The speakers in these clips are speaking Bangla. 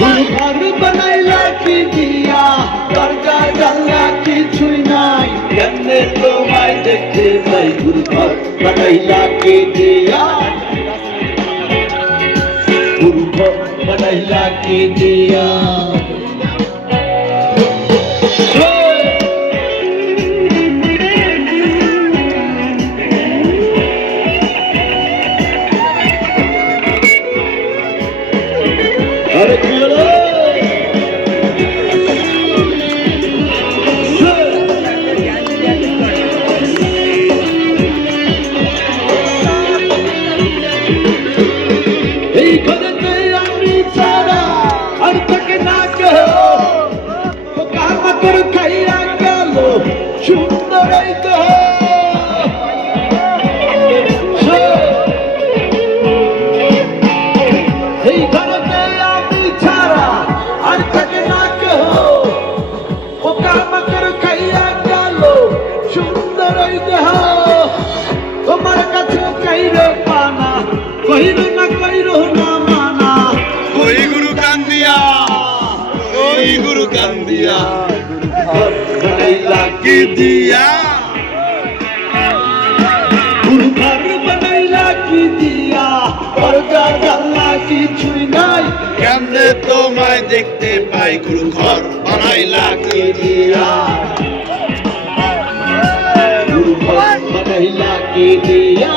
ঘর বানাইলা কি দিয়া দরজা জানলা কিছুই নাই কেমনে তোমায় দেখতে পাই ঘর বানাইলা কি দিয়া ঘর বানাইলা কি দিয়া আরে করে খাইয়া গেল। সুন্দর এই দেহ এই ঘরেতে আমি ছাড়া আর তাকে না কেহ। ও কামা করে খাইয়া গেল। সুন্দর এই দেহ তোমার কাছে কাইরে পানা। কহিল না, কইর না মানা। ওই গুরু কান্দিয়া? ওই গুরু কান্দিয়া? বানাইলা কি দিয়া ঘর বানাইলা কি দিয়া দরজা জানলা কিছুই নাই কেমনে তোমায় দেখতে পাই গুরু ঘর বানাইলা কি দিয়া গুরু ঘর বানাইলা কি দিয়া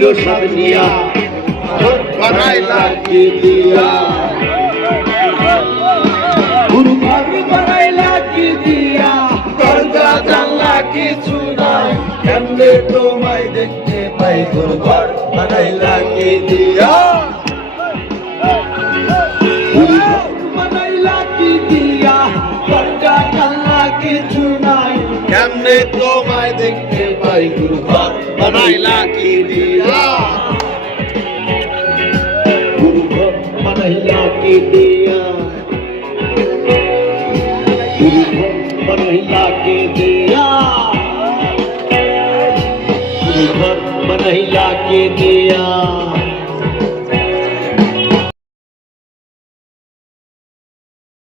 মুক্তির সাদনিয়া বানাইলা কি দিয়া। গুরু ঘর বানাইলা কি দিয়া। দরজা, জানলা কিছু নাই। কেমনে তোমায় দেখতে পাই গুরু ঘর বানাইলা কি দিয়া। কেমনে তোমায় দেখতে পাই গুরু ঘর বানাইলা কি দিয়া গুরু ঘর বানাইলা কি দিয়া গুরু ঘর বানাইলা কি দিয়া गुरु घर बनैला के दिया